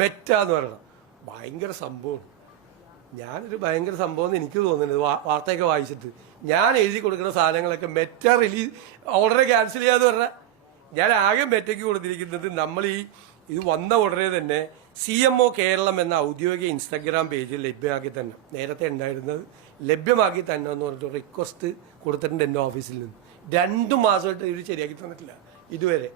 Meta എന്ന് പറയണം. ഭയങ്കര സംഭവം. ഞാനൊരു ഭയങ്കര സംഭവം എന്ന് എനിക്ക് തോന്നുന്നത് വാർത്തയൊക്കെ വായിച്ചിട്ട്. ഞാൻ എഴുതി കൊടുക്കുന്ന സാധനങ്ങളൊക്കെ മെറ്റ റിലീസ് ഓർഡറെ ക്യാൻസൽ ചെയ്യാന്ന് പറഞ്ഞാൽ ഞാൻ ആകെ മെറ്റയ്ക്ക് കൊടുത്തിരിക്കുന്നത് നമ്മൾ ഇത് വന്ന ഉടനെ തന്നെ CMO കേരളം എന്ന ഔദ്യോഗിക ഇൻസ്റ്റാഗ്രാം പേജിൽ ലഭ്യമാക്കി തന്നെ, നേരത്തെ ഉണ്ടായിരുന്നത് ലഭ്യമാക്കി തന്നെ എന്ന് പറഞ്ഞിട്ട് റിക്വസ്റ്റ് കൊടുത്തിട്ടുണ്ട് എൻ്റെ ഓഫീസിൽ നിന്ന്. 2 മാസമായിട്ട് ഇത് ശരിയാക്കി തന്നിട്ടില്ല ഇതുവരെ.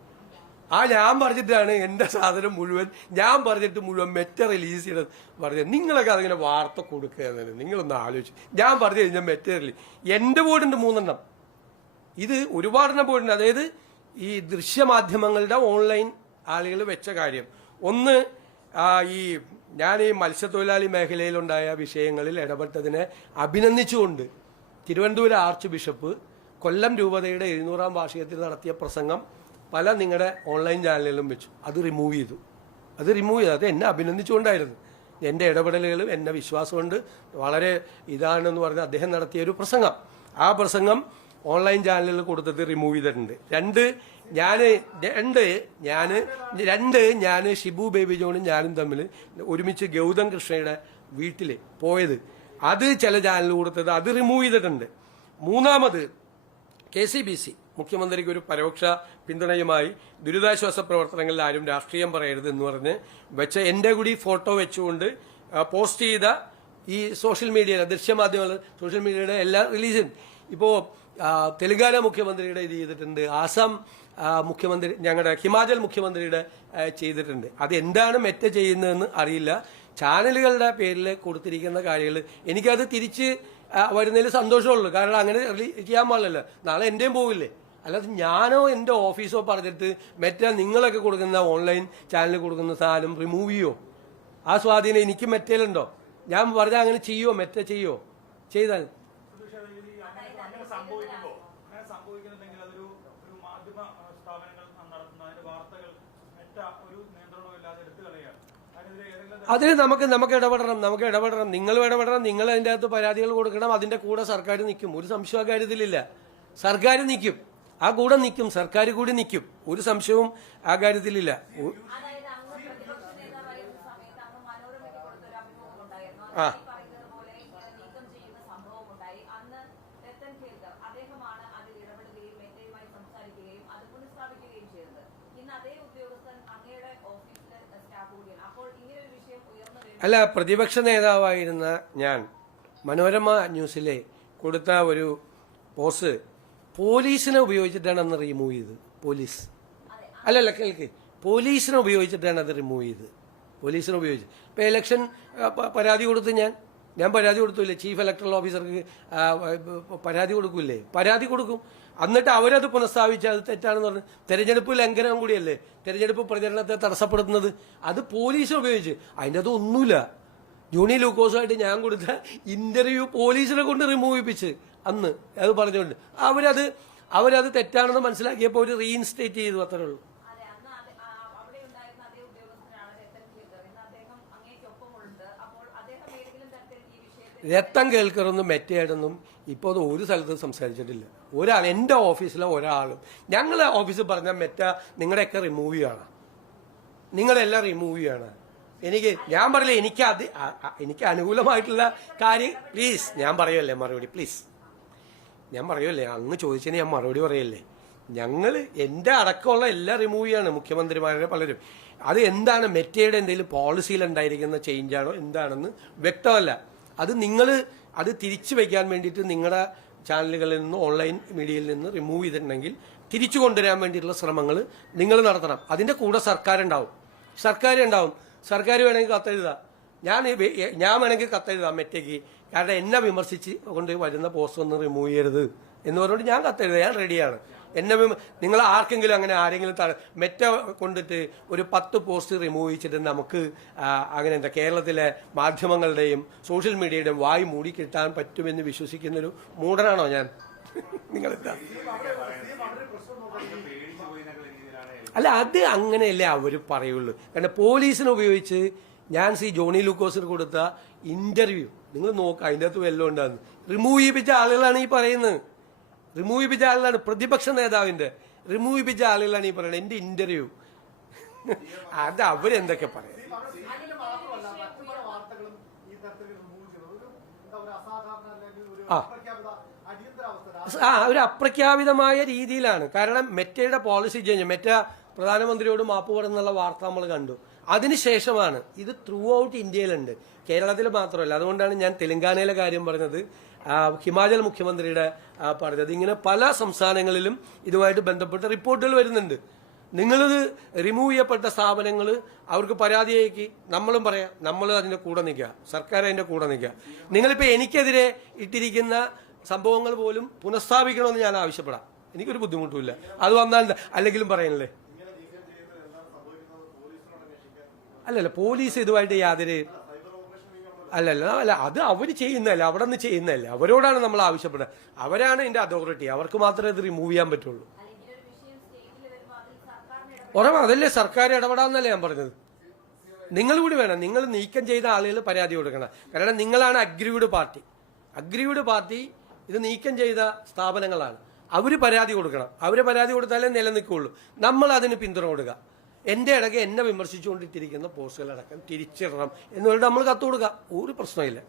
ഞാൻ പറഞ്ഞിട്ടാണ് എൻ്റെ സാധനം മുഴുവൻ ഞാൻ പറഞ്ഞിട്ട് മുഴുവൻ മെറ്റ റിലീസ് ചെയ്യണം പറഞ്ഞത്. നിങ്ങളൊക്കെ അതിങ്ങനെ വാർത്ത കൊടുക്കുക എന്നല്ലേ, നിങ്ങളൊന്ന് ആലോചിച്ചു. ഞാൻ പറഞ്ഞു കഴിഞ്ഞാൽ മെറ്റ റിലീസ് എൻ്റെ ബോർഡുണ്ട് 3 എണ്ണം. ഇത് ഒരുപാടെണ്ണം പോയിട്ടുണ്ട്. അതായത് ഈ ദൃശ്യമാധ്യമങ്ങളുടെ ഓൺലൈൻ ആളുകൾ വെച്ച കാര്യം. ഒന്ന്, ഞാൻ ഈ മത്സ്യത്തൊഴിലാളി മേഖലയിലുണ്ടായ വിഷയങ്ങളിൽ ഇടപെട്ടതിനെ അഭിനന്ദിച്ചുകൊണ്ട് തിരുവനന്തപുരം ആർച്ച് ബിഷപ്പ് കൊല്ലം രൂപതയുടെ 700ാം വാർഷികത്തിൽ നടത്തിയ പ്രസംഗം പല നിങ്ങളുടെ ഓൺലൈൻ ചാനലുകളിലും വെച്ചു. അത് റിമൂവ് ചെയ്തു. അത് എന്നെ അഭിനന്ദിച്ചുകൊണ്ടായിരുന്നു. എൻ്റെ ഇടപെടലുകളും എന്നെ വിശ്വാസമുണ്ട് വളരെ ഇതാണെന്ന് പറഞ്ഞ് അദ്ദേഹം നടത്തിയ ഒരു പ്രസംഗം. ആ പ്രസംഗം ഓൺലൈൻ ചാനലുകൾ കൊടുത്തിട്ട് റിമൂവ് ചെയ്തിട്ടുണ്ട്. ഞാൻ ഷിബു ബേബി ജോണും ഞാനും തമ്മിൽ ഒരുമിച്ച് ഗൗതം കൃഷ്ണയുടെ വീട്ടിൽ പോയത്, അത് ചില ചാനൽ കൊടുത്തത് അത് റിമൂവ് ചെയ്തിട്ടുണ്ട്. 3ാമത് KCBC മുഖ്യമന്ത്രിക്ക് ഒരു പരോക്ഷ പിന്തുണയുമായി ദുരിതാശ്വാസ പ്രവർത്തനങ്ങളിൽ ആരും രാഷ്ട്രീയം പറയരുത് എന്ന് പറഞ്ഞ് വെച്ച എൻ്റെ കൂടി ഫോട്ടോ വെച്ചുകൊണ്ട് പോസ്റ്റ് ചെയ്ത ഈ സോഷ്യൽ മീഡിയയിലെ ദൃശ്യമാധ്യമങ്ങൾ സോഷ്യൽ മീഡിയയുടെ എല്ലാ റിലീസും ഇപ്പോൾ തെലങ്കാന മുഖ്യമന്ത്രിയുടെ ഇത് ചെയ്തിട്ടുണ്ട്, ആസാം മുഖ്യമന്ത്രി, ഞങ്ങളുടെ ഹിമാചൽ മുഖ്യമന്ത്രിയുടെ ചെയ്തിട്ടുണ്ട്. അത് എന്താണ് മെറ്റ ചെയ്യുന്നതെന്ന് അറിയില്ല. ചാനലുകളുടെ പേരിൽ കൊടുത്തിരിക്കുന്ന കാര്യങ്ങൾ എനിക്കത് തിരിച്ച് വരുന്നതിൽ സന്തോഷമുള്ളൂ. കാരണം അങ്ങനെ ചെയ്യാൻ പാടില്ലല്ലോ, നാളെ എൻ്റെയും പോവില്ലേ. അല്ലാതെ ഞാനോ എൻ്റെ ഓഫീസോ പറഞ്ഞിട്ട് മെറ്റ നിങ്ങളൊക്കെ കൊടുക്കുന്ന ഓൺലൈൻ ചാനലിൽ കൊടുക്കുന്ന സാധനം റിമൂവ് ചെയ്യോ? ആ സ്വാധീനം എനിക്ക് മെറ്റയിലുണ്ടോ? ഞാൻ പറഞ്ഞാൽ അങ്ങനെ ചെയ്യോ? മെറ്റ ചെയ്യോ? ചെയ്താൽ അതിന് നമുക്ക് ഇടപെടണം. നിങ്ങൾ ഇടപെടണം. നിങ്ങൾ അതിൻ്റെ അകത്ത് പരാതികൾ കൊടുക്കണം. അതിന്റെ കൂടെ സർക്കാർ നിൽക്കും. ഒരു സംശയം ആ കാര്യത്തിലില്ല. സർക്കാർ നിൽക്കും, ആ കൂടെ നിൽക്കും, സർക്കാർ കൂടി നിൽക്കും. ഒരു സംശയവും ആ കാര്യത്തിലില്ല. ആ അല്ല, പ്രതിപക്ഷ നേതാവായിരുന്ന ഞാൻ മനോരമ ന്യൂസിലെ കൊടുത്ത ഒരു പോസ്റ്റ് പോലീസിനെ ഉപയോഗിച്ചിട്ടാണ് അന്ന് റിമൂവ് ചെയ്തത്. അല്ലല്ല കേൾക്ക്, പോലീസിനെ ഉപയോഗിച്ചിട്ടാണ് അത് റിമൂവ് ചെയ്തത്. പോലീസിനെ ഉപയോഗിച്ച് ഇപ്പം ഇലക്ഷൻ പരാതി കൊടുത്ത് ഞാൻ പരാതി കൊടുത്തില്ലേ, ചീഫ് ഇലക്ടറൽ ഓഫീസർക്ക് പരാതി കൊടുക്കൂലേ? പരാതി കൊടുക്കും. എന്നിട്ട് അവരത് പുനഃസ്ഥാപിച്ച് അത് തെറ്റാണെന്ന് പറഞ്ഞു. തെരഞ്ഞെടുപ്പ് ലംഘനം കൂടിയല്ലേ, തെരഞ്ഞെടുപ്പ് പ്രചരണത്തെ തടസ്സപ്പെടുത്തുന്നത്. അത് പോലീസിനെ ഉപയോഗിച്ച്. അതിൻ്റെ അത് ഒന്നുമില്ല. ജോണി ലൂക്കോസുമായിട്ട് ഞാൻ കൊടുത്ത ഇന്റർവ്യൂ പോലീസിനെ കൊണ്ട് റിമൂവ് ചെയ്യിപ്പിച്ച് അന്ന് അത് പറഞ്ഞുകൊണ്ട് അവരത് തെറ്റാണെന്ന് മനസ്സിലാക്കിയപ്പോൾ അവർ റീഇൻസ്റ്റേറ്റ് ചെയ്തു. അത്രേ ഉള്ളൂ. രത്തം കേൾക്കറൊന്നും മെറ്റയായിട്ടൊന്നും ഇപ്പോൾ അത് ഒരു സ്ഥലത്തും സംസാരിച്ചിട്ടില്ല. ഒരാൾ എൻ്റെ ഓഫീസിലെ ഒരാളും ഞങ്ങളെ ഓഫീസിൽ പറഞ്ഞാൽ മെറ്റ നിങ്ങളുടെയൊക്കെ റിമൂവ് ചെയ്യാണ്, നിങ്ങളെല്ലാം റിമൂവ് ചെയ്യാണ്. ഞാൻ പറയില്ല, എനിക്ക് അനുകൂലമായിട്ടുള്ള കാര്യം പ്ലീസ് ഞാൻ പറയുമല്ലേ മറുപടി, പ്ലീസ് ഞാൻ പറയുമല്ലേ, അങ്ങ് ചോദിച്ചതിന് ഞാൻ മറുപടി പറയല്ലേ. ഞങ്ങൾ എൻ്റെ അടക്കമുള്ള എല്ലാം റിമൂവ് ചെയ്യാണ്, മുഖ്യമന്ത്രിമാരുടെ പലരും. അത് എന്താണ് മെറ്റയുടെ എന്തെങ്കിലും പോളിസിയിൽ ഉണ്ടായിരിക്കുന്ന ചേഞ്ചാണോ എന്താണെന്ന് വ്യക്തമല്ല. അത് നിങ്ങൾ അത് തിരിച്ചു വയ്ക്കാൻ വേണ്ടിയിട്ട് നിങ്ങളുടെ ചാനലുകളിൽ നിന്ന് ഓൺലൈൻ മീഡിയയിൽ നിന്ന് റിമൂവ് ചെയ്തിട്ടുണ്ടെങ്കിൽ തിരിച്ചു കൊണ്ടുവരാൻ വേണ്ടിയിട്ടുള്ള ശ്രമങ്ങൾ നിങ്ങൾ നടത്തണം. അതിൻ്റെ കൂടെ സർക്കാരുണ്ടാവും. സർക്കാർ വേണമെങ്കിൽ കത്തെഴുതാം. ഞാൻ വേണമെങ്കിൽ കത്തെഴുതാം മെറ്റയ്ക്ക്. കാരണം എന്നെ വിമർശിച്ച് കൊണ്ട് വരുന്ന പോസ്റ്റ് ഒന്നും റിമൂവ് ചെയ്യരുത് എന്ന് പറഞ്ഞുകൊണ്ട് ഞാൻ കത്തെഴുതാം. ഞാൻ റെഡിയാണ്. നിങ്ങൾ ആർക്കെങ്കിലും അങ്ങനെ ആരെങ്കിലും മെറ്റ കൊണ്ടിട്ട് ഒരു 10 പോസ്റ്റ് റിമൂവ് ചെയ്തിട്ട് നമുക്ക് അങ്ങനെ എന്താ കേരളത്തിലെ മാധ്യമങ്ങളുടെയും സോഷ്യൽ മീഡിയയുടെയും വായി മൂടി കിട്ടാൻ പറ്റുമെന്ന് വിശ്വസിക്കുന്നൊരു മൂഢനാണോ ഞാൻ? നിങ്ങളെന്താ? അല്ല, അത് അങ്ങനെയല്ലേ അവർ പറയുള്ളൂ. കാരണം പോലീസിനെ ഉപയോഗിച്ച് ഞാൻ ജോണി ലൂക്കോസിന് കൊടുത്ത ഇന്റർവ്യൂ നിങ്ങൾ നോക്കുക, അതിൻ്റെ അകത്ത് വല്ലതും ഉണ്ടാകുന്നു. റിമൂവ് ചെയ്യിപ്പിച്ച ആളുകളാണ് ഈ പറയുന്നത്. റിമൂവ് ചെയ്യിപ്പിച്ച ആളുകളാണ് പ്രതിപക്ഷ നേതാവിന്റെ റിമൂവ് ചെയ്യിപ്പിച്ച ആളുകളാണ് ഈ പറയുന്നത്. എൻ്റെ ഇന്റർവ്യൂ അത് അവരെന്തൊക്കെ പറയാം. ഒരു അപ്രഖ്യാപിതമായ രീതിയിലാണ്. കാരണം മെറ്റയുടെ പോളിസി ചേഞ്ച്, മെറ്റ പ്രധാനമന്ത്രിയോട് മാപ്പ് പറയുന്നുള്ള വാർത്ത നമ്മൾ കണ്ടു. അതിനുശേഷമാണ് ഇത് ത്രൂ ഔട്ട് ഇന്ത്യയിലുണ്ട്, കേരളത്തിൽ മാത്രമല്ല. അതുകൊണ്ടാണ് ഞാൻ തെലങ്കാനയിലെ കാര്യം പറഞ്ഞത്, ഹിമാചൽ മുഖ്യമന്ത്രിയുടെ പറഞ്ഞത്. ഇങ്ങനെ പല സംസ്ഥാനങ്ങളിലും ഇതുമായിട്ട് ബന്ധപ്പെട്ട റിപ്പോർട്ടുകൾ വരുന്നുണ്ട്. നിങ്ങളിത് റിമൂവ് ചെയ്യപ്പെട്ട സ്ഥാപനങ്ങൾ അവർക്ക് പരാതി അയക്കി, നമ്മളും പറയാം, നമ്മൾ അതിന്റെ കൂടെ നിൽക്കുക, സർക്കാർ അതിന്റെ കൂടെ നിൽക്കുക. നിങ്ങളിപ്പോൾ എനിക്കെതിരെ ഇട്ടിരിക്കുന്ന സംഭവങ്ങൾ പോലും പുനഃസ്ഥാപിക്കണമെന്ന് ഞാൻ ആവശ്യപ്പെടാം. എനിക്കൊരു ബുദ്ധിമുട്ടുമില്ല. അത് വന്നാൽ അല്ലെങ്കിലും പറയണല്ലേ. അല്ലല്ല, പോലീസ് ഇതുമായിട്ട് യാതൊരു അല്ല അത് അവർ ചെയ്യുന്നതല്ല, അവിടെ നിന്ന് ചെയ്യുന്നതല്ല. അവരോടാണ് നമ്മൾ ആവശ്യപ്പെടുന്നത്. അവരാണ് ഇതിന്റെ അതോറിറ്റി, അവർക്ക് മാത്രമേ ഇത് റിമൂവ് ചെയ്യാൻ പറ്റുള്ളൂ. ഉറപ്പാണ്, അതല്ലേ സർക്കാർ ഇടപെടാന്നല്ലേ ഞാൻ പറഞ്ഞത്. നിങ്ങൾ കൂടി വേണം, നിങ്ങൾ നീക്കം ചെയ്ത ആളുകൾ പരാതി കൊടുക്കണം. കാരണം നിങ്ങളാണ് അഗ്രീവ്ഡ് പാർട്ടി ഇത് നീക്കം ചെയ്ത സ്ഥാപനങ്ങളാണ്. അവർ പരാതി കൊടുക്കണം. അവർ പരാതി കൊടുത്താലേ നിലനിൽക്കുള്ളൂ. നമ്മൾ അതിന് പിന്തുണ കൊടുക്കുക. എന്റെ ഇടയ്ക്ക് എന്നെ വിമർശിച്ചുകൊണ്ടിട്ടിരിക്കുന്ന പോസ്റ്റുകളടക്കം തിരിച്ചിടണം എന്ന് പറഞ്ഞിട്ട് നമ്മൾ കത്ത് കൊടുക്കുക. ഒരു പ്രശ്നമില്ല.